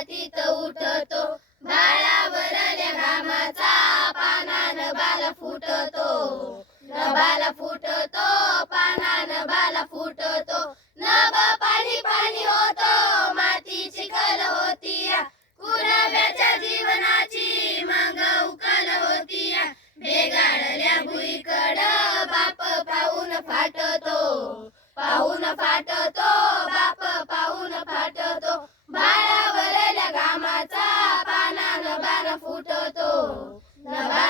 मातीत उठतो. ठसा मातीत बाळावरल्या घामाचा पानान बाल फुटतो. नबाला फुटतो पानान बाला फुटतो. नभ पाणी पाणी होतो माती चिखल होती कुणाब्याच्या जीवनाची मग उकल होती बेगाडल्या भुईकड बाप पाहून फाटतो. पाहून फाटतो पानान बाल फुटतो नबाला फुटतो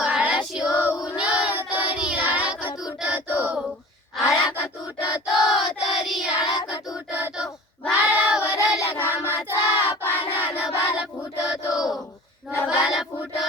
Navala puto.